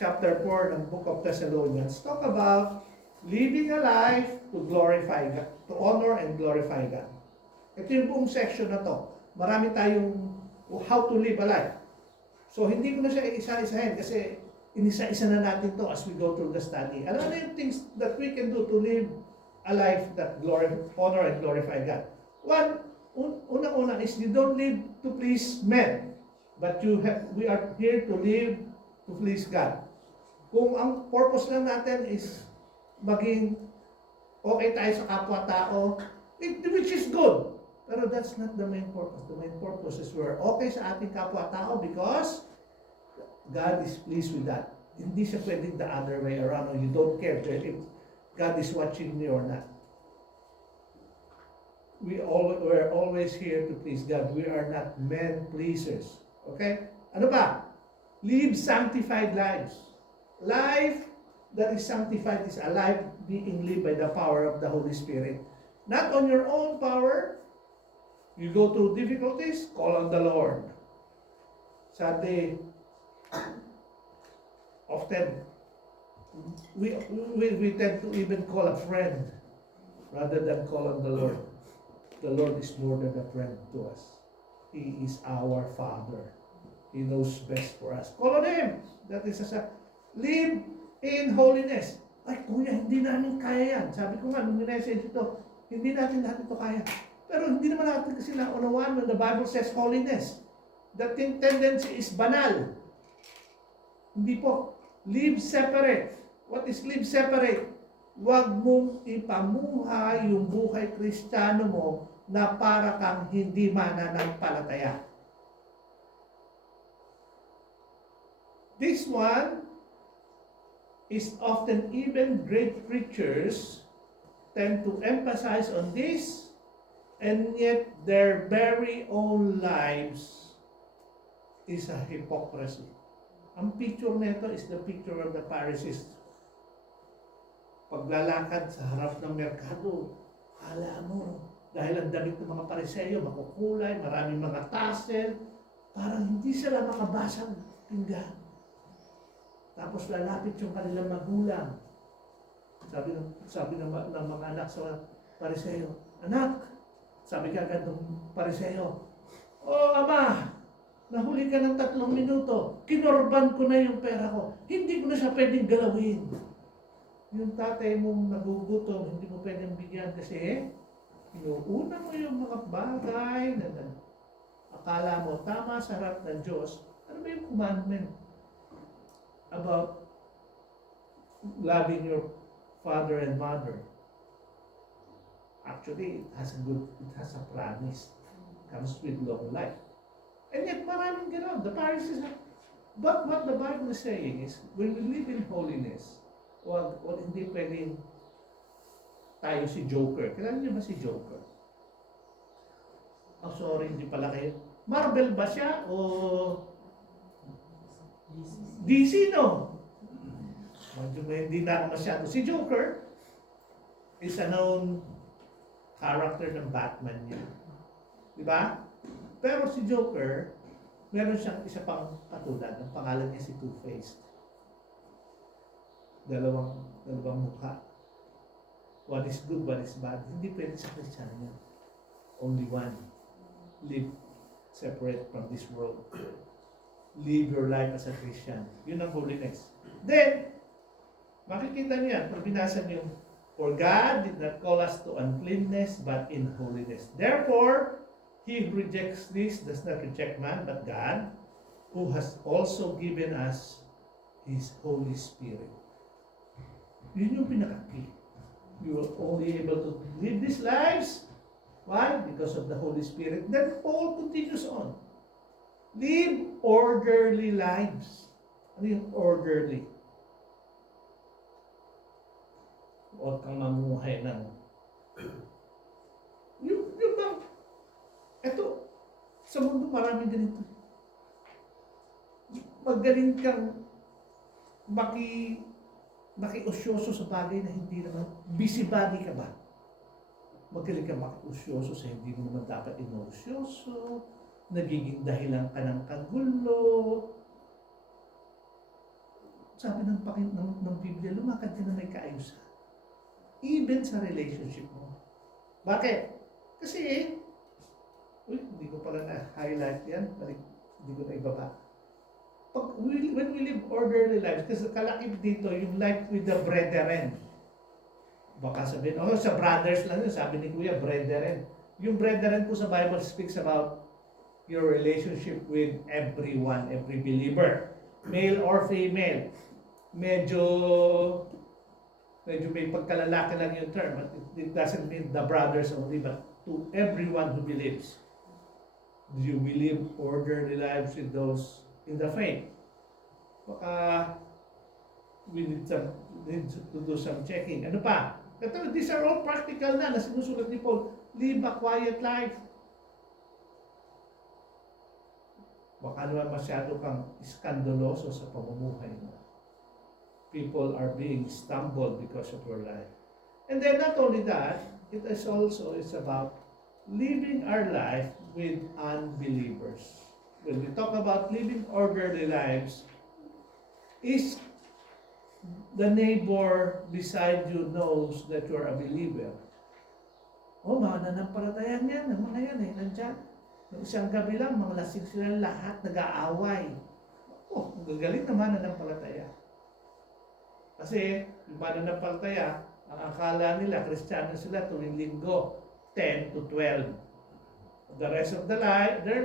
chapter 4 ng Book of Thessalonians talk about living a life to glorify God, to honor and glorify God. Ito yung buong section na to. Marami tayong how to live a life. So, hindi ko na siya isa-isahin kasi inisa-isa na natin to as we go through the study. Ano na yung things that we can do to live a life that honor and glorify God? One, unang-una is you don't live to please men, but we are here to live to please God. Kung ang purpose lang natin is maging okay tayo sa kapwa-tao, which is good. Pero that's not the main purpose. The main purpose is we're okay sa ating kapwa-tao because God is pleased with that. Hindi siya pwedeng the other way around or you don't care if God is watching me or not. We're always here to please God. We are not men pleasers. Okay? Ano ba? Live sanctified lives. Life that is sanctified is a life being lived by the power of the Holy Spirit. Not on your own power. You go through difficulties, call on the Lord. Sabi, often, we tend to even call a friend rather than call on the Lord. The Lord is more than a friend to us. He is our Father. He knows best for us. Call on Him. That is live in holiness. Ay, kuya, hindi namin kaya yan. Sabi ko nga, nung message ito, hindi natin lahat ito kaya. Pero hindi naman natin kasi naunawaan when the Bible says holiness. The tendency is banal. Hindi po. Live separate. What is live separate? Huwag mong ipamuhay yung buhay Kristiyano mo na para kang hindi mananampalataya. This one is often even great preachers tend to emphasize on this, and yet their very own lives is a hypocrisy. Ang picture nito is the picture of the Pharisees. Paglalakad sa harap ng merkado, kala mo, dahil ang damit ng mga Pariseo, makukulay, maraming mga tassel, parang hindi sila makabasang pinggan. Tapos lalapit yung kanilang magulang. Sabi ng mga anak sa Pariseo, anak, sabi ka agad ng Pariseo, oh ama, nahuli ka ng 3 minuto, kinorban ko na yung pera ko, hindi ko na siya pwedeng galawin. Yung tatay mong nagugutom, hindi mo pwedeng bigyan kasi inuuna mo yung mga bagay na akala mo tama sa harap ng Diyos. Ano ba yung commandment about loving your father and mother? Actually, it has a promise. It comes with long life. And yet, maraming gano'n. The Pharisees have, but what the Bible is saying is, when we live in holiness, o hindi pwedeng tayo si Joker. Kilala niyo ba si Joker? Oh, sorry, hindi pala kayo. Marvel ba siya o DC, no? Hindi na masyado. Si Joker is a known character ng Batman niya. Di ba? Pero si Joker, meron siyang isa pang katulad. Ang pangalan niya si Two-Faced. Dalawang mukha. One is good, one is bad. Hindi pwede sa Kristiyano yan. Only one. Live separate from this world. Live your life as a Christian. Yun ang holiness. Then, makikita niyo yan. Pag binasa niyo, for God did not call us to uncleanness, but in holiness. Therefore, he who rejects this does not reject man, but God, who has also given us His Holy Spirit. Yun yung pinaka-key. You will only able to live these lives. Why? Because of the Holy Spirit. Then Paul continues on. Live orderly lives. Ano yung orderly? Huwag kang mamuhay ng yung bang eto, sa mundo maraming ganito. Magaling kang makiusyoso sa bagay na hindi naman, busybody ka ba? Magaling kang makiusyoso sa hindi mo naman dapat inosyoso, nagiging dahilan ka ng kagulo. sabi ng Biblia, lumakad ka na may kaayusan. Even sa relationship mo. Bakit? Kasi, hindi ko pala na-highlight yan. Hindi ko na ibaba. When we live orderly lives, kasi kalakip dito, yung life with the brethren. Baka sabihin, sa brothers lang yun, sabi ni Kuya, brethren. Yung brethren po sa Bible speaks about your relationship with everyone, every believer. Male or female. Medyo may pagkalalaki lang yung term, but it doesn't mean the brothers only, but to everyone who believes. Do you live orderly lives with those in the faith? Baka we need to do some checking. Ano pa? Ito, these are all practical na sinusulat ni Paul. Live a quiet life. Baka naman masyado kang iskandaloso sa pamumuhay mo. People are being stumbled because of your life. And then not only that, it is also about living our life with unbelievers. When we talk about living orderly lives, is the neighbor beside you knows that you are a believer? Mga nanampalataya yan, mga yan nandyan. Noong isang gabi lang, mga lasing sila lahat, nag-aaway. Gagaling naman nanampalataya. Kasi, yung mananampalataya, ang akala nila, Kristiyano sila tuwing linggo, 10 to 12. The rest of their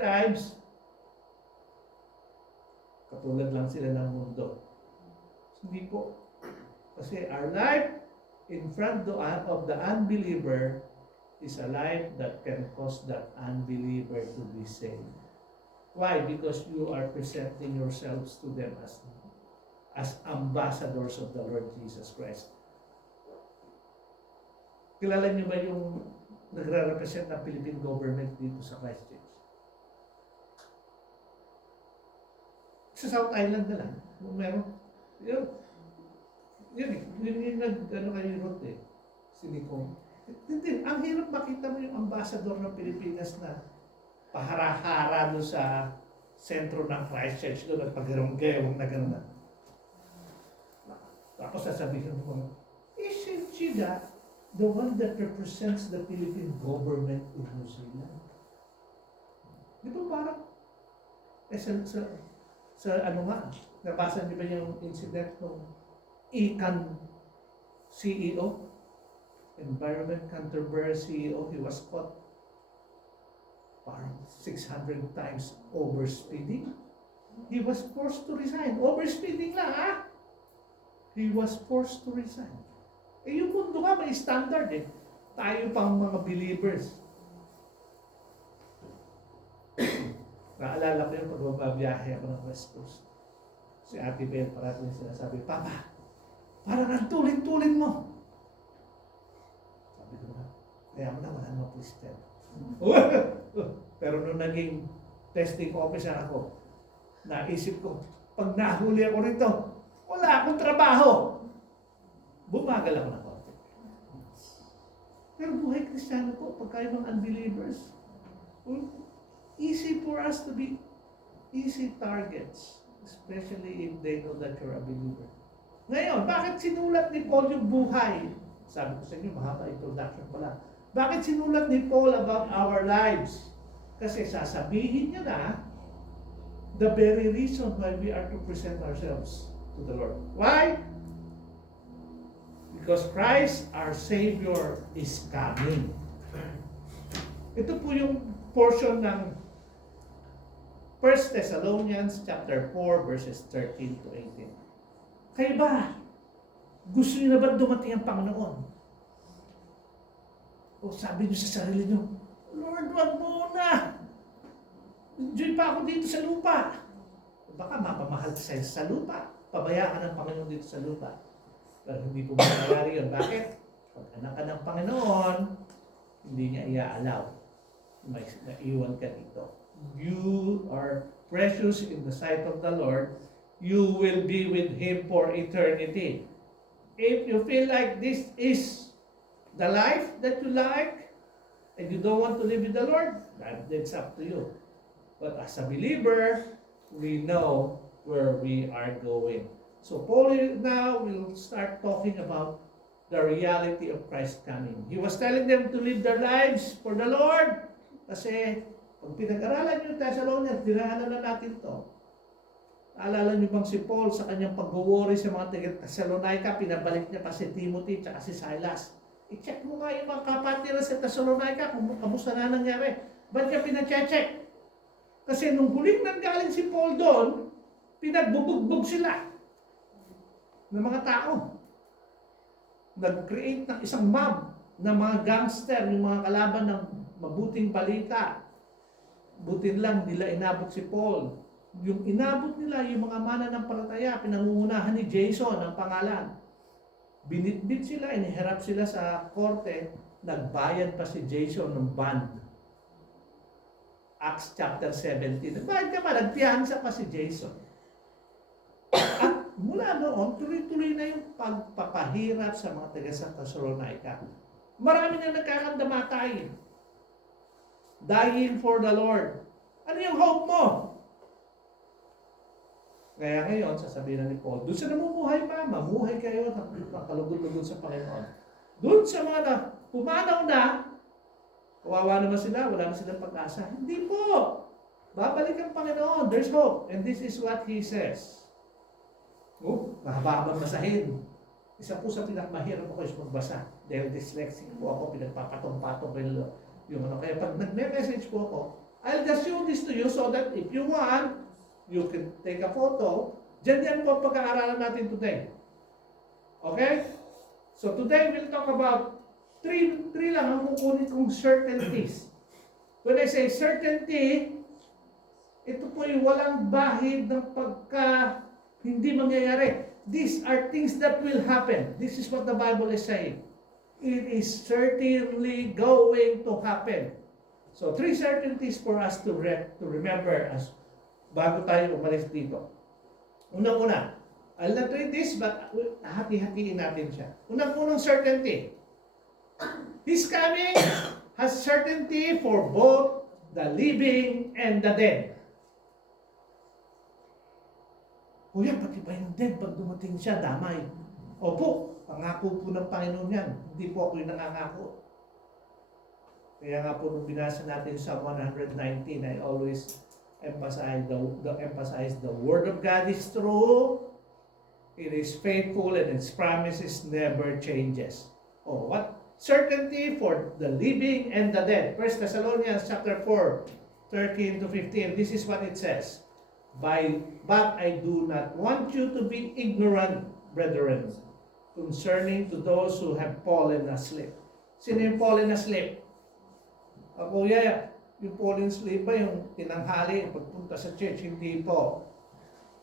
lives, katulad lang sila ng mundo. Hindi po. Kasi our life in front of the unbeliever is a life that can cause that unbeliever to be saved. Why? Because you are presenting yourselves to them as ambassadors of the Lord Jesus Christ. Kilala niyo ba yung nagre-represent ng Philippine government dito sa Christchurch? Sa South Island na lang. Meron. Yun yung kayo root si Nicole. Hindi, ang hirap makita mo yung ambassador ng Pilipinas na pahara-hara doon sa sentro ng Christchurch doon at paggerong-gerong na gano'n. Tapos sasabihin mo, isn't she the one that represents the Philippine government in New Zealand? Di ba parang, sa ano nga, nabasa niyo ba yung incident ng ICAN CEO? Environment Canterbury CEO, he was caught parang 600 times overspeeding. He was forced to resign. Overspeeding lang, ha? He was forced to resign. Yung mundo nga, may standard Tayo pang mga believers. Naalala ko yung pagbabiyahe ako ng West Coast. Si Ate Bel parating sinasabi, Papa, parang ang tulin-tulin mo. Sabi ko na, kaya mo na wala naman Christian. Pero nung naging testing officer ako, naisip ko, pag nahuli ako rito, wala akong trabaho. Bumagal ako ng konti. Pero buhay Kristiyano po, pagka yung mga unbelievers, easy for us to be easy targets, especially if they know that you're a believer. Ngayon, bakit sinulat ni Paul yung buhay? Sabi ko sa inyo, mahaba introduction pala. Bakit sinulat ni Paul about our lives? Kasi sasabihin niya na the very reason why we are to present ourselves to the Lord. Why? Because Christ, our Savior, is coming. Ito po yung portion ng 1 Thessalonians chapter 4 verses 13 to 18. Kayo ba? Gusto niyo na ba dumating ang Panginoon? O sabi niyo sa sarili niyo, Lord, wag muna. Enjoy pa ako dito sa lupa. Baka mapamahal ka sa'yo sa lupa. Pabayaan ng Panginoon dito sa lupa. Pero hindi po mangyayari yun. Bakit? Pag anak ka ng Panginoon, hindi niya i-allow. Naiwan ka dito. You are precious in the sight of the Lord. You will be with Him for eternity. If you feel like this is the life that you like, and you don't want to live with the Lord, that's up to you. But as a believer, we know where we are going. So Paul now will start talking about the reality of Christ coming. He was telling them to live their lives for the Lord. Kasi pag pinag-aralan yung Thessalonians, dinaanan na natin to. Alala niyo bang si Paul sa kanyang pag-worry sa mga taga-Thessalonica, pinabalik niya pa si Timothy at si Silas. I-check mo nga yung mga kapatid sa Thessalonica kung kamusta na nangyari. Ba't niya pina-check? Kasi nung huling nanggaling si Paul doon, pinagbubugbog sila ng mga tao. Nag-create ng isang mob ng mga gangster, yung mga kalaban ng mabuting balita. Butin lang nila inabot si Paul. Yung inabot nila, yung mga mananampalataya, pinangungunahan ni Jason ang pangalan. Binitbit sila, iniharap sila sa korte, nagbayad pa si Jason ng bond. Acts chapter 17. Nagbayad ka pa, nagpiyansa pa si Jason. At mula noon, tuloy-tuloy na yung pagpapahirap sa mga taga sa Thessalonica. Marami na nagkakadamatay. Dying for the Lord. Ano yung hope mo? Kaya ngayon, sasabihin na ni Paul, doon sa namumuhay pa, mamuhay kayo ng kalugod-lugod sa Panginoon. Doon sa mga na pumanaw na, kawawa naman sila, wala na silang pag-asa. Hindi po. Babalik ang Panginoon. There's hope. And this is what He says. Mahaba-habang basahin. Isa po sa pinakamahirap ako is magbasa. Dahil dyslexic po ako, pinagpapatong-patong ko yung ano. Kaya pag nag-message po ako, I'll just show this to you so that if you want, you can take a photo. Diyan po pag-aaralan natin today. Okay? So today we'll talk about three lang ang kukunin kong certainties. When I say certainty, ito po yung walang bahid ng pagka hindi mangyayari. These are things that will happen. This is what the Bible is saying. It is certainly going to happen. So three certainties for us to remember as bago tayo umalis dito. Unang-una, I'll not read this, but hati-hatiin natin siya. Unang-unang certainty. His coming has certainty for both the living and the dead. Kuya, pati ba yung dead pag dumating siya, damay? Opo, pangako po ng Panginoon yan. Hindi po ako yung nangangako. Kaya nga po nung binasa natin sa 119, I always emphasize the Word of God is true. It is faithful and its promises never changes. Oh, what? Certainty for the living and the dead. 1 Thessalonians chapter 4, 13 to 15. This is what it says. But I do not want you to be ignorant, brethren, concerning to those who have fallen asleep. Sino yung fallen asleep? Kuya, yung fallen asleep ba yung tinanghali, pagpunta sa church? Hindi po.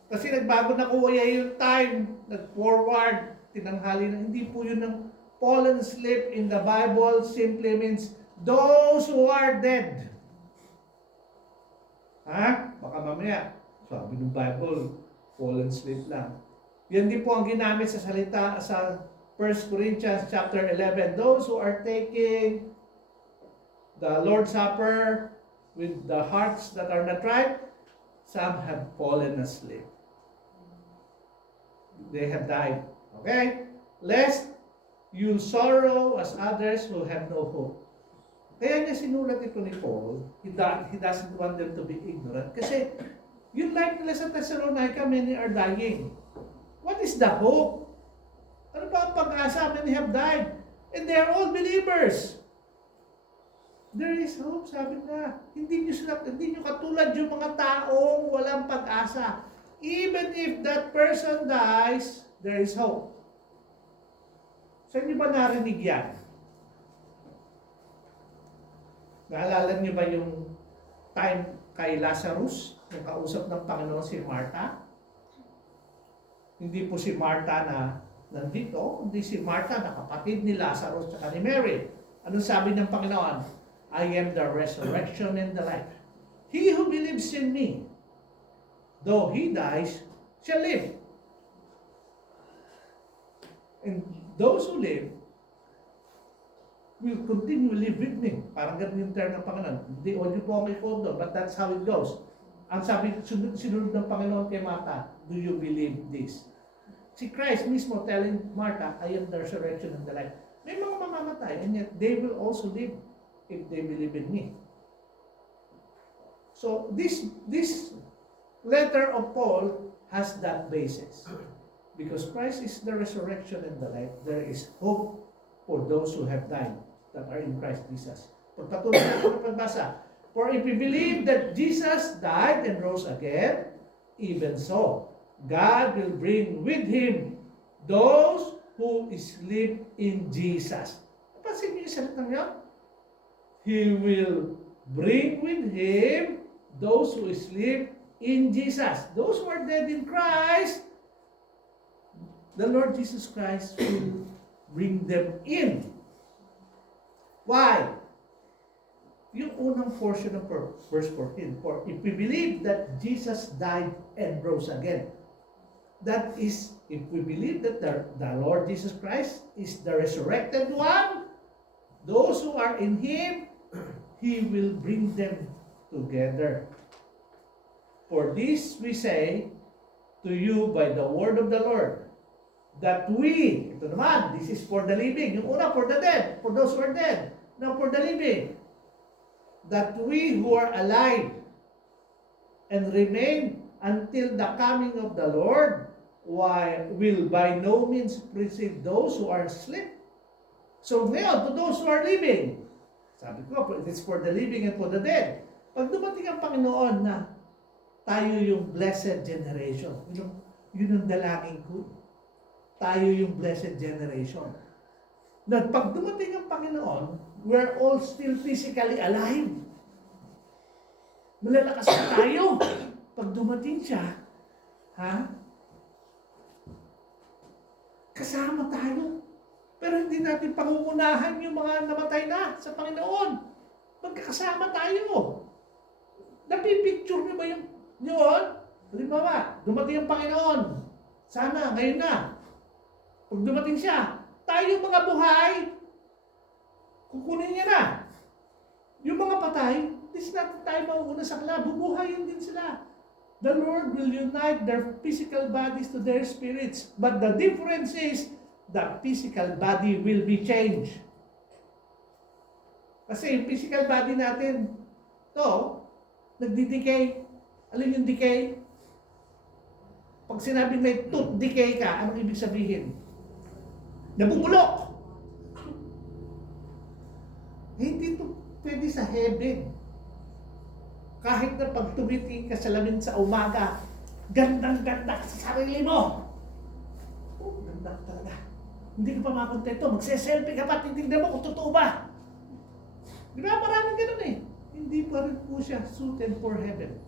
Kasi nagbago na kuya yung time, nag-forward, tinanghali na. Hindi po yun ng fallen asleep in the Bible simply means those who are dead. Ha? Baka mamaya, sabi ng Bible, fallen asleep lang. Yan din po ang ginamit sa salita sa 1 Corinthians chapter 11. Those who are taking the Lord's Supper with the hearts that are not right, some have fallen asleep. They have died. Okay? Lest you sorrow as others who have no hope. Kaya niya sinulat ito ni Paul, he doesn't want them to be ignorant. Kasi, yung life nila sa Thessalonica, many are dying. What is the hope? Ano ba ang pag-asa? Many have died. And they are all believers. There is hope, sabi nga. Hindi nyo katulad yung mga taong walang pag-asa. Even if that person dies, there is hope. Saan nyo ba narinig yan? Naalala nyo ba yung time kay Lazarus, yung kausap ng Panginoon si Martha? Hindi po si Martha na nandito, hindi si Martha na kapatid ni Lazarus at ni Mary. Anong sabi ng Panginoon? I am the resurrection and the life. He who believes in me, though he dies, shall live. And those who live will continue live with me. Parang ganun yung term ng Panginoon. Hindi, huwag niyo po ako i-quote doon, but that's how it goes. Ang sabi, sinunod ng Panginoon kay Martha, do you believe this? si Christ mismo telling Martha, I am the resurrection and the life. May mga mamamatay, and yet they will also live if they believe in me. So this letter of Paul has that basis. Because Christ is the resurrection and the life, there is hope for those who have died that are in Christ Jesus. Pagpatuloy natin ang pagbasa. For if we believe that Jesus died and rose again, even so, God will bring with Him those who sleep in Jesus. Napansin niyo yung salitang yan? He will bring with Him those who sleep in Jesus. Those who are dead in Christ, the Lord Jesus Christ will bring them in. Why? Yung unang portion of verse 14. For if we believe that Jesus died and rose again, that is, if we believe that the Lord Jesus Christ is the resurrected one, those who are in Him, He will bring them together. For this we say to you by the word of the Lord, that we, ito naman, this is for the living. Yung una, for the dead, for those who are dead. Now, for the living, that we who are alive and remain until the coming of the Lord will by no means precede those who are asleep. So ngayon, to those who are living, sabi ko, it is for the living and for the dead. Pag dumating ang Panginoon na tayo yung blessed generation, yun ang dalangin ko. Tayo yung blessed generation. Na pag dumating ang Panginoon, we're all still physically alive. Malalakas na tayo. Pag dumating siya, kasama tayo. Pero hindi natin pangungunahan yung mga namatay na sa Panginoon. Magkakasama tayo. Napipicture niyo ba yun? Halimbawa, dumating ang Panginoon. Sana, ngayon na. Pag dumating siya, tayo mga buhay, kukunin niya na. Yung mga patay, hindi natin tayo mauuna sa kanila. Bubuhayin din sila. The Lord will unite their physical bodies to their spirits. But the difference is, the physical body will be changed. Kasi yung physical body natin, nagdi-decay. Alam yung decay? Pag sinabing may tooth decay ka, anong ibig sabihin? Nabubulok. Hindi ito pwede sa heaven. Kahit na pag tumitingin ka sa lamin sa umaga, gandang-ganda ka sa sarili mo. Ganda talaga. Hindi ka pa makontento. Magse-selfie ka pa, titignan mo kung totoo ba. Di ba? Maraming ganun eh. Hindi pa rin po siya suited for heaven.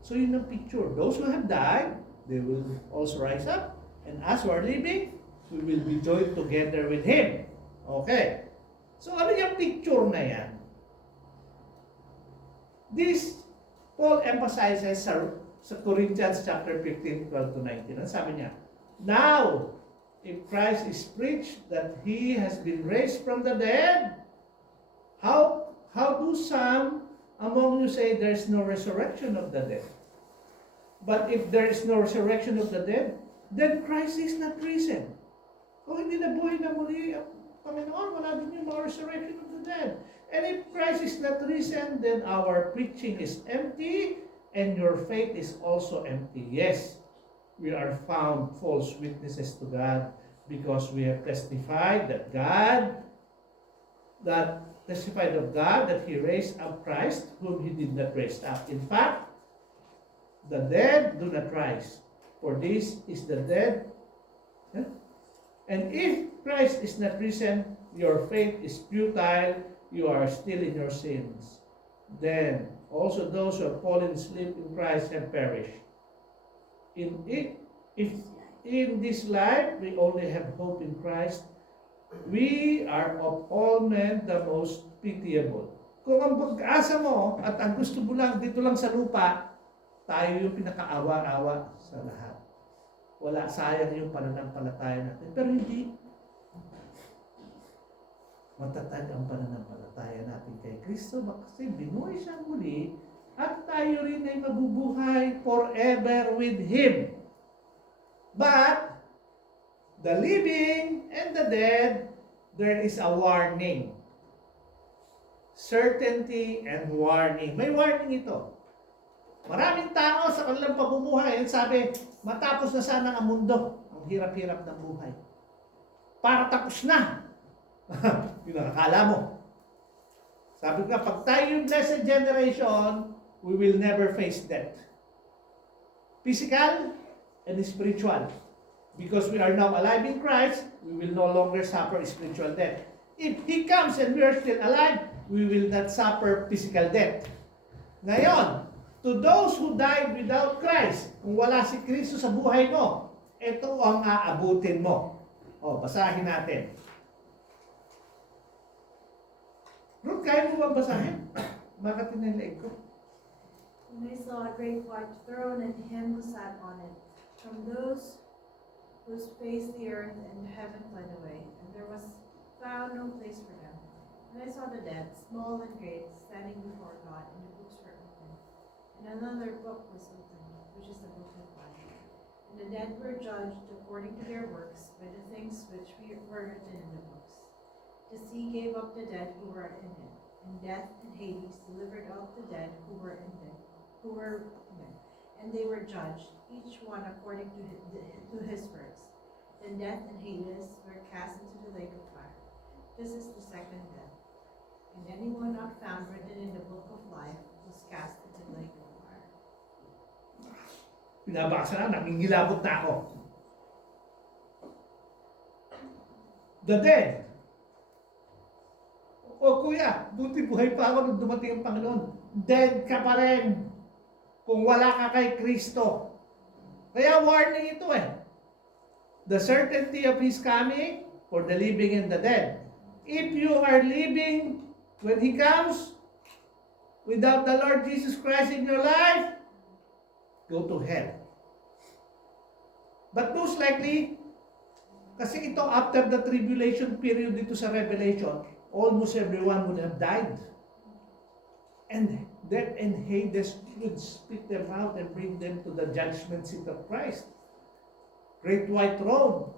So yun ang picture. Those who have died, they will also rise up. And as we are living, we will be joined together with Him. Okay. So ano yung picture na yan? This, Paul emphasizes sa Corinthians chapter 15, 12 to 19. Ano sabi niya? Now, if Christ is preached that He has been raised from the dead, how do some among you say there is no resurrection of the dead? But if there is no resurrection of the dead, then Christ is not risen. Kung hindi nabuhay na muli ang Panginoon, wala din yung mga resurrection of the dead. And if Christ is not risen, then our preaching is empty, and your faith is also empty. Yes, we are found false witnesses to God, because we have testified that testified of God that He raised up Christ, whom He did not raise up. In fact, the dead do not rise, for this is the dead. And if Christ is not risen, your faith is futile, you are still in your sins. Then also those who have fallen asleep in Christ have perished. If in this life we only have hope in Christ, we are of all men the most pitiable. Kung ang pag-asa mo at ang gusto mo lang dito lang sa lupa, tayo yung pinakaawa-awa sa lahat. Wala, sayang yung pananampalataya natin. Pero hindi. Matatag ang pananampalataya natin kay Kristo kasi binuhay siya muli at tayo rin ay mabubuhay forever with Him. But, the living and the dead, there is a warning. Certainty and warning. May warning ito. Maraming tao sa kanilang pamumuhay, sabi, matapos na sana ang mundo, ang hirap-hirap ng buhay. Para tapos na. Yung nakakala mo. Sabi nga, pag tayo yung blessed generation, we will never face death. Physical and spiritual. Because we are now alive in Christ, we will no longer suffer spiritual death. If He comes and we are still alive, we will not suffer physical death. Ngayon, to those who died without Christ, kung wala si Kristo sa buhay mo, ito ang aabutin mo. O, basahin natin. Ruth, kaya mo ba basahin? Bakit tinalaig ko? And I saw a great white throne, and him who sat on it. From those whose face the earth and heaven fled away, and there was found no place for them. And I saw the dead, small and great, standing before God, and the books were opened. And another book was opened, which is the book of life. And the dead were judged according to their works by the things which were written in the books. The sea gave up the dead who were in it, and death and Hades delivered up the dead who were in it, and they were judged, each one according to his works. Then death and Hades were cast into the lake of fire. This is the second death. And anyone not found written in the book of life was cast into the lake of fire. Pinabasa na, nangingilabot na ako. The dead. O kuya, buti buhay pa ako nung dumating ang Panginoon. Dead ka pa rin kung wala ka kay Kristo. Kaya warning ito eh. The certainty of His coming for the living and the dead. If you are living when He comes without the Lord Jesus Christ in your life, go to hell. But most likely, kasi ito after the tribulation period dito sa Revelation, almost everyone would have died. And death and Hades would spit them out and bring them to the judgment seat of Christ. Great white throne.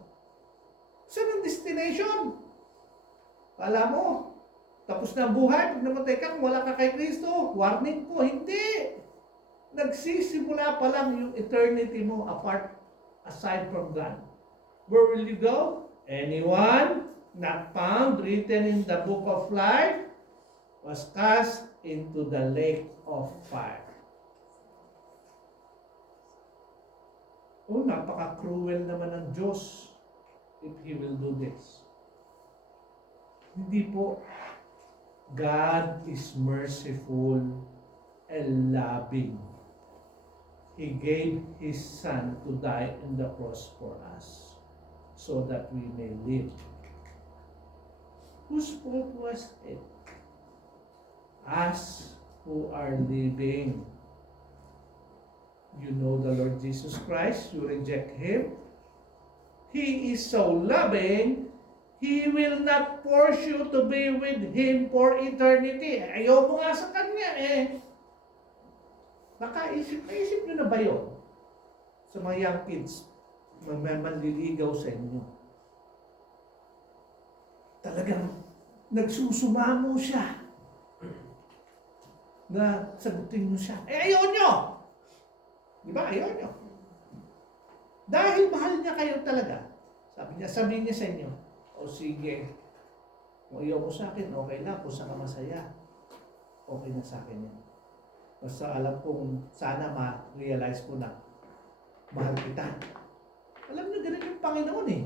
Saan ang destination? Kala mo, tapos na ang buhay, pag namatay ka, kung wala ka kay Kristo, warning po, hindi. Nagsisimula pa lang yung eternity mo apart, aside from God. Where will you go? Anyone not found written in the book of life was cast into the lake of fire. Oh, napaka-cruel naman ng Diyos if He will do this. Hindi po. God is merciful and loving. He gave His Son to die on the cross for us so that we may live. Whose fault was it? Us who are living. You know the Lord Jesus Christ, you reject Him. He is so loving, He will not force you to be with Him for eternity. Ayaw mo nga sa Kanya eh. Naisip nyo na ba yun? Sa mga young kids, manliligaw sa inyo. Talagang nagsusumamo siya na sagutin mo siya. Eh, ayaw nyo! Di ba? Ayaw nyo. Dahil mahal niya kayo talaga. Sabihin niya sa inyo, o sige, kung ayaw mo sa akin, okay na. Kung saan ka masaya, okay na sa akin yan. Basta alam kong sana ma-realize ko na mahal kita. Alam niyo, ganun yung Panginoon eh.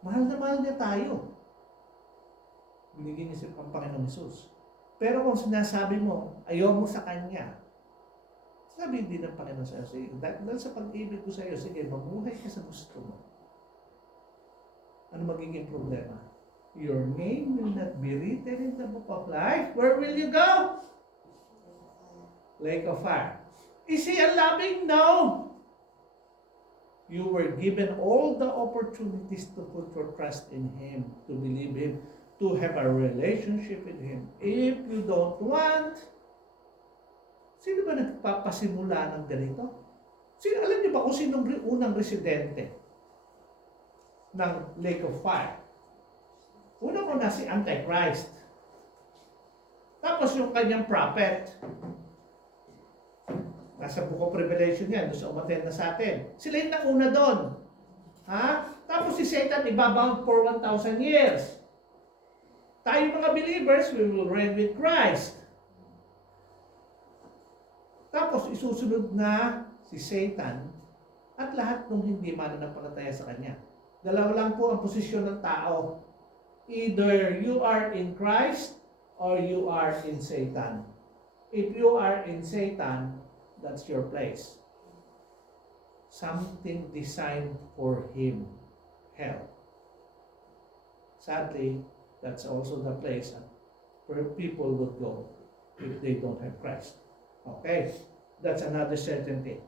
Mahal na mahal niya tayo. Binigyan niya ang Panginoon Jesus. Pero kung sinasabi mo, ayaw mo sa Kanya, sabi din ng Panginoon sa iyo, sige, dahil sa pag-ibig ko sa iyo, sige, mamuhay ka sa gusto mo. Ano magiging problema? Your name will not be written in the book of life. Where will you go? Lake of fire. Is He unloving? No. You were given all the opportunities to put your trust in Him, to believe Him, to have a relationship with Him. If you don't want, sino ba nagpapasimula ng ganito? Alam niyo ba kung sinong unang residente ng lake of fire. Una si Antichrist. Tapos yung kanyang prophet. Nasa Book of Revelation yan, doon sa umaten na sa atin. Sila yung nauna doon. Ha? Tapos si Satan ibabound for 1,000 years. Tayo mga believers, we will reign with Christ. Tapos isusunod na si Satan at lahat ng hindi mananampalataya sa kanya. Dalawa lang po ang posisyon ng tao. Either you are in Christ or you are in Satan. If you are in Satan, that's your place. Something designed for him. Hell. Sadly, that's also the place where people would go if they don't have Christ. Okay? That's another certainty.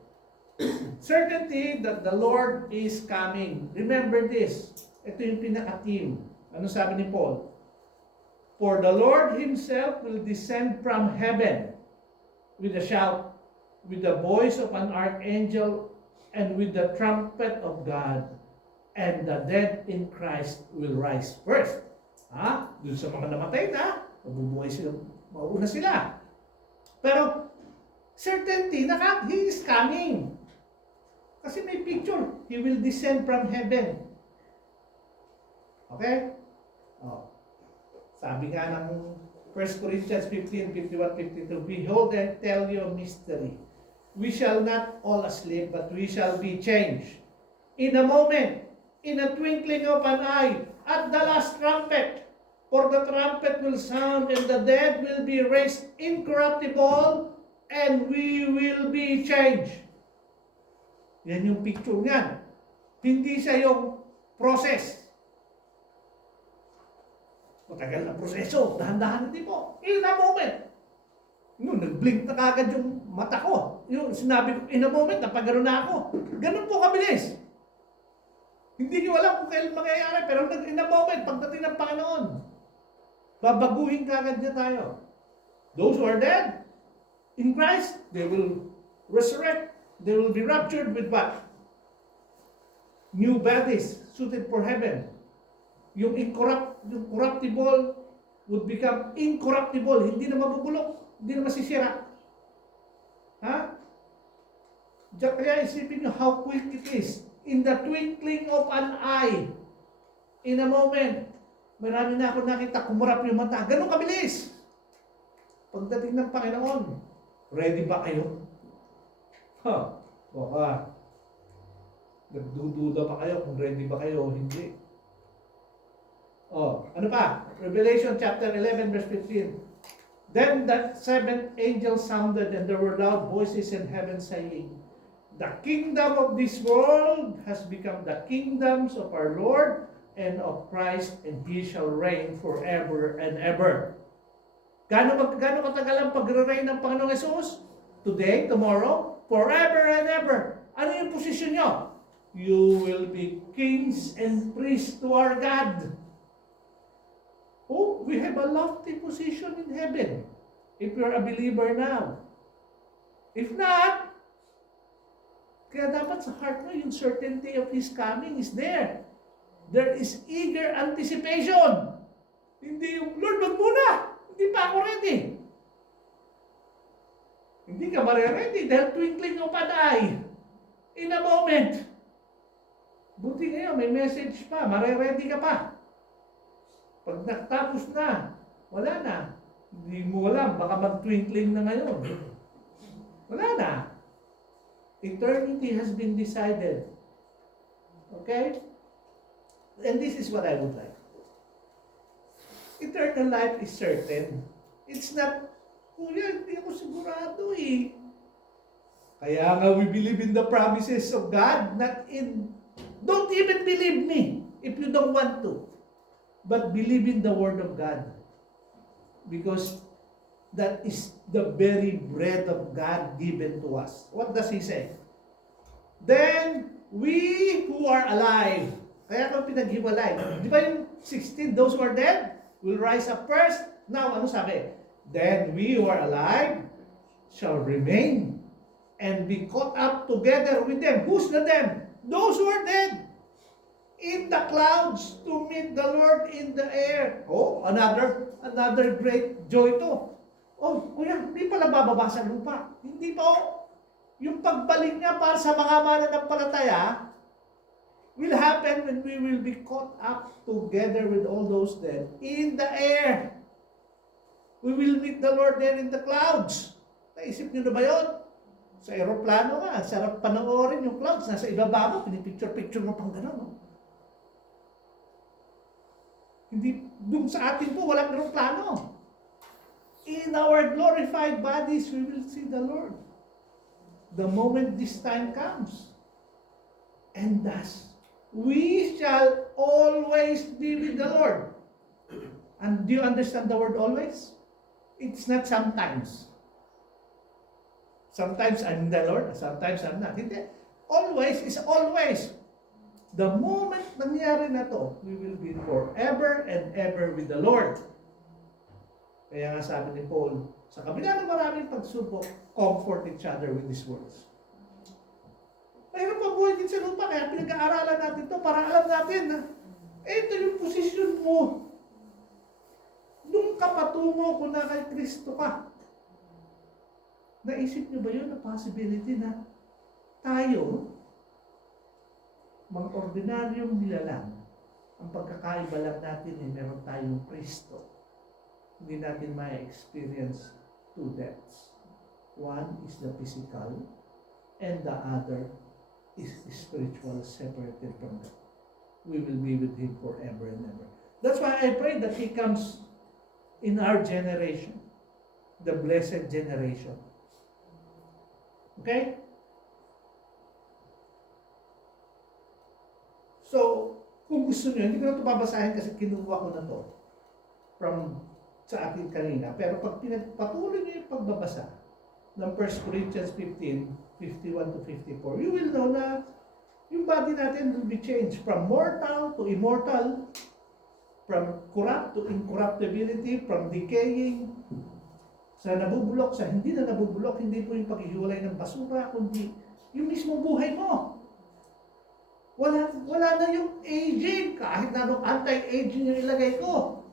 Certainty that the Lord is coming. Remember this. Ito yung pinaka-theme. Ano sabi ni Paul? For the Lord himself will descend from heaven with a shout, with the voice of an archangel, and with the trumpet of God, and the dead in Christ will rise first. Ha? Doon sa mga namatay na, mabubuhay sila, mauna sila. Pero, certainty na he is coming. Kasi may picture, he will descend from heaven. Okay? Oh. Sabi nga ng 1 Corinthians 15, 51, 52, behold, I tell you a mystery. We shall not all sleep, but we shall be changed. In a moment, in a twinkling of an eye, at the last trumpet. For the trumpet will sound, and the dead will be raised incorruptible, and we will be changed. Yan yung picture niyan. Hindi siya yung process. Matagal na proseso, dahan-dahan hindi po. In a moment. Nag-blink na kagad yung mata ko. Yung sinabi ko, in a moment, napagano na ako. Ganun po kabilis. Hindi niyo alam kung kailan mangyayari, pero in a moment, pagdating ng Panginoon, babaguhin kagad niya tayo. Those who are dead in Christ, they will resurrect. They will be raptured with what? New bodies suited for heaven. Yung corruptible would become incorruptible. Hindi na mabubulok. Hindi na masisira. Ha? Kaya isipin nyo how quick it is. In the twinkling of an eye. In a moment. Marami na ako nakita, kumurap yung mata. Ganun kabilis. Pagdating ng Panginoon, ready ba kayo? Baka nagdududa pa kayo kung ready ba kayo o hindi. Ano pa? Revelation chapter 11 verse 15. Then that seventh angel sounded, and there were loud voices in heaven saying, the kingdom of this world has become the kingdoms of our Lord and of Christ, and he shall reign forever and ever. Gaano katagal ang pagre-reign ng Panginoong Hesus? Today, tomorrow, forever and ever. Ano yung posisyon nyo? You will be kings and priests to our God. Oh, we have a lofty position in heaven if you're a believer now. If not, kaya dapat sa heart mo, yung certainty of His coming is there. There is eager anticipation. Hindi yung, Lord, wag muna. Hindi pa ako ready. Hindi ka mare-ready dahil twinkling of an eye. In a moment. Buti ngayon, may message pa. Mare-ready ka pa. Pag natapos na, wala na. Hindi mo alam, baka mag-twinkling na ngayon. Wala na. Eternity has been decided. Okay? And this is what I would like. Eternal life is certain. It's not, kuya, hindi ako sigurado eh. Kaya nga we believe in the promises of God, not in, don't even believe me if you don't want to. But believe in the Word of God. Because that is the very bread of God given to us. What does He say? Then we who are alive, kaya kung pinaghiwalay, di ba yung 16, those who are dead will rise up first. Now, ano sabi? Then we who are alive shall remain and be caught up together with them. Who's the them? Those who are dead in the clouds to meet the Lord in the air. Oh, another great joy to. Oh, kuya, hindi pala bababa sa lupa. Hindi pa oh. Yung pagbalik niya para sa mga mananampalataya will happen when we will be caught up together with all those dead in the air. We will meet the Lord there in the clouds. Naisip niyo na ba yun? Sa aeroplano nga, sarap panoorin yung clouds. Nasa ibaba mo, pinipicture-picture mo pang gano'n. No? Hindi, dun sa atin po, walang aeroplano. In our glorified bodies, we will see the Lord. The moment this time comes. And thus, we shall always be with the Lord. And do you understand the word always? It's not sometimes. Sometimes I'm in the Lord, sometimes I'm not. Hindi. Always is always. The moment nangyari na to, we will be forever and ever with the Lord. Kaya nga sabi ni Paul, sa kabila ng maraming pagsubok, comfort each other with these words. Mayroon pa buhay din sa lupa, kaya pinag-aaralan natin to para alam natin na ito yung posisyon mo. Doon ka patungo kung na kay Kristo ka. Naisip niyo ba yun na possibility na tayo, mga ordinaryong nilalang, ang pagkakaiba lang natin ay meron tayong Kristo. Hindi natin ma-experience two deaths. One is the physical and the other is spiritual, separated from God. We will be with Him forever and ever. That's why I pray that He comes in our generation, the blessed generation. Okay? So, kung gusto nyo, hindi ko na ito babasahin kasi kinuha ko na to from sa akin kanina. Pero pag pinagpatuloy nyo yung pagbabasa ng 1 Corinthians 15, 51 to 54, you will know na yung body natin will be changed from mortal to immortal, from corrupt to incorruptibility, from decaying, sa nabubulok, sa hindi na nabubulok, hindi po yung paghihiwalay ng basura, kundi yung mismong buhay mo. Wala na yung aging, kahit na anong anti-aging yung ilagay ko.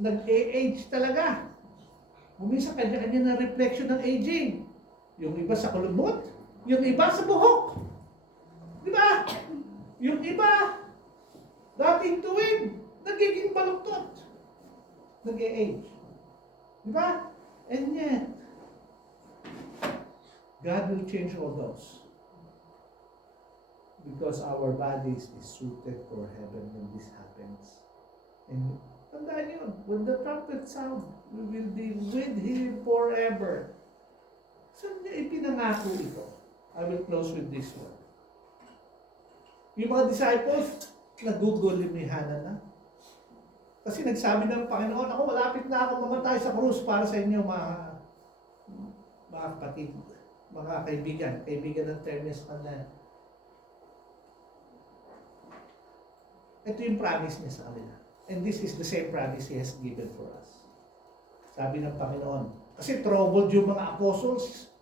Nag-age talaga. Umisa kanya-kanya na reflection ng aging. Yung iba sa kulubot, yung iba sa buhok. Di ba? Yung iba, dating tuwid, nagiging baluktot. Nag-age. Di ba? And yet, God will change all those. Because our bodies is suited for heaven when this happens. And tandaan yun, when the trumpet sound, we will be with Him forever. Saan niya ipinangako ito? I will close with this one. Yung mga disciples, nagugulimihanan na. Kasi nagsabi ng Panginoon, ako malapit na ako mamatay sa krus para sa inyo mga kapatid, mga kaibigan ng terminus kanila. Ito yung promise niya sa kanila. And this is the same promise He has given for us. Sabi ng Panginoon. Kasi troubled yung mga apostles.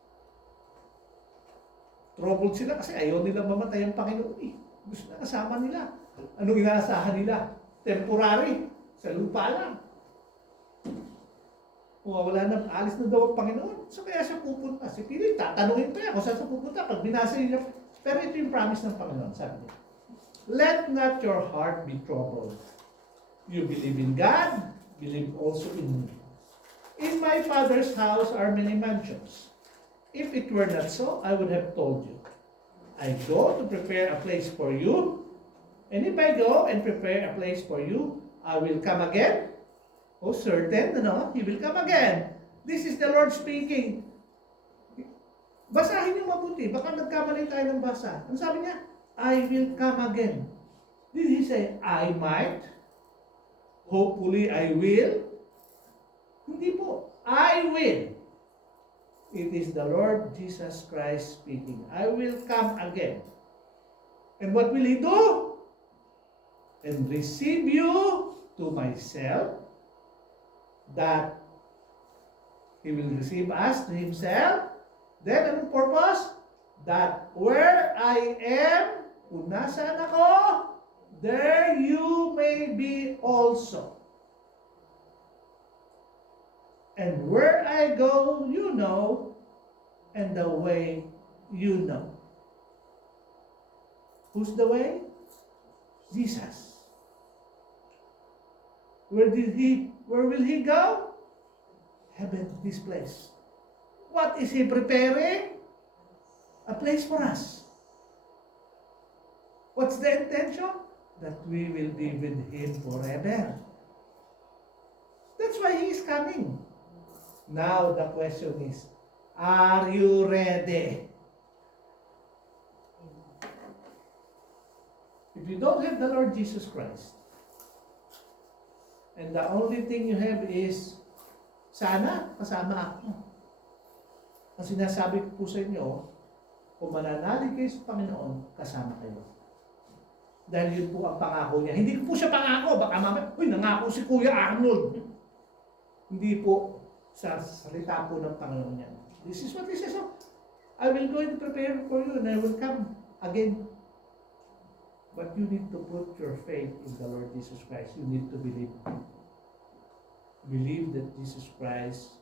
Troubled sila kasi ayaw nilang mamatay ang Panginoon. Gusto na kasama nila. Anong inaasahan nila? Temporary. Sa lupa lang. Kung wala na, alis na daw ang Panginoon. So kaya siya pupunta. Si Pili, tatanungin pa niya kung saan siya pupunta. Pag binasa niya, pero ito yung promise ng Panginoon. Sabi niya, let not your heart be troubled. You believe in God, believe also in me. In my Father's house are many mansions. If it were not so, I would have told you. I go to prepare a place for you. And if I go and prepare a place for you, I will come again. Oh, certain, He will come again. This is the Lord speaking. Basahin niyo mabuti. Baka nagkamali tayo ng basa. Ang sabi niya, I will come again. Did He say, I might? Hopefully, I will? Hindi po. I will. It is the Lord Jesus Christ speaking. I will come again. And what will He do? And receive you to myself, that He will receive us to Himself. Then, anong purpose? That where I am, kung nasaan ako, there you may be also. And where I go, you know, and the way you know. Who's the way? Jesus. Where will he go? Heaven, this place. What is he preparing? A place for us. What's the intention? That we will be with him forever. That's why he is coming. Now the question is, are you ready? If you don't have the Lord Jesus Christ, and the only thing you have is, sana kasama ako. Ang sinasabi ko po sa inyo, kung mananalig kayo sa Panginoon, kasama kayo. Dahil yun po ang pangako niya. Hindi ko po siya pangako, baka mamaya, uy, nangako si Kuya Arnold. Hindi po sa salita po ng Panginoon niya. This is what he says, oh, I will go and prepare for you and I will come again. But you need to put your faith in the Lord Jesus Christ. You need to believe. Believe that Jesus Christ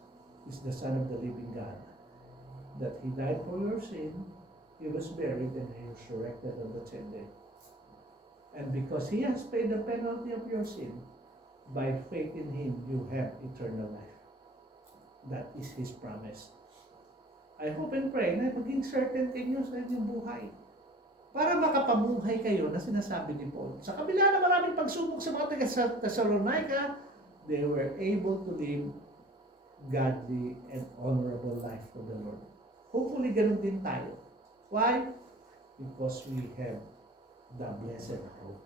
is the Son of the living God. That He died for your sin, He was buried, and He was resurrected on the 10th day. And because He has paid the penalty of your sin, by faith in Him, you have eternal life. That is His promise. I hope and pray na maging certain inyo sa inyong buhay. Para makapabuhay kayo na sinasabi ni Paul. Sa kabila na maraming pagsubok sa mga Thessalonica, they were able to live godly and honorable life for the Lord. Hopefully, ganun din tayo. Why? Because we have the blessed hope.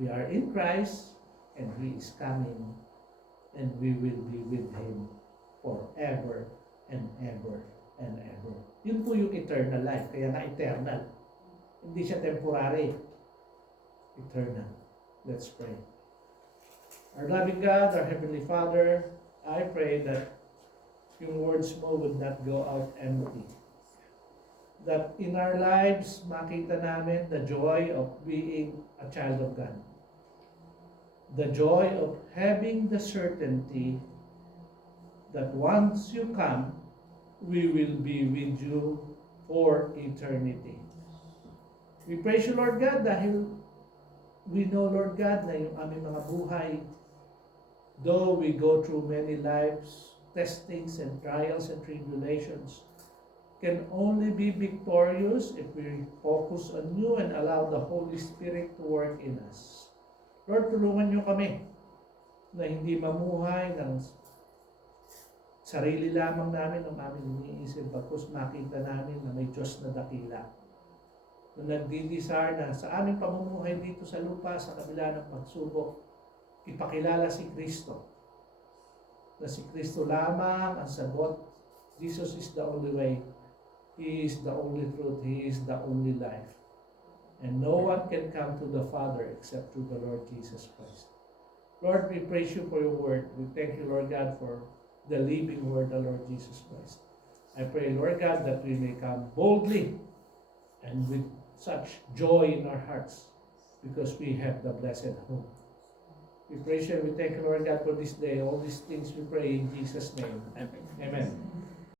We are in Christ, and He is coming, and we will be with Him forever and ever and ever. Yun po yung eternal life. Kaya nga eternal. Hindi siya temporary. Eternal. Let's pray. Our loving God, our Heavenly Father, I pray that yung words mo would not go out empty. That in our lives, makita namin the joy of being a child of God. The joy of having the certainty that once you come, we will be with you for eternity. We praise you, Lord God, dahil we know, Lord God, na yung aming mga buhay, though we go through many lives, testings and trials and tribulations, can only be victorious if we focus on you and allow the Holy Spirit to work in us. Lord, tulungan niyo kami na hindi mamuhay ng sarili lamang namin ang aming iniisip, bagkus makita namin na may Diyos na dakila. Na nagdidesire na sa aming pamumuhay dito sa lupa, sa kabila ng pagsubok, ipakilala si Kristo. Na si Kristo lamang ang sagot. Jesus is the only way. He is the only truth. He is the only life. And no one can come to the Father except through the Lord Jesus Christ. Lord, we praise you for your word. We thank you, Lord God, for the living word, the Lord Jesus Christ. I pray, Lord God, that we may come boldly and with such joy in our hearts because we have the blessed hope. We praise you and we thank you, Lord God, for this day. All these things we pray in Jesus' name. Amen. Amen.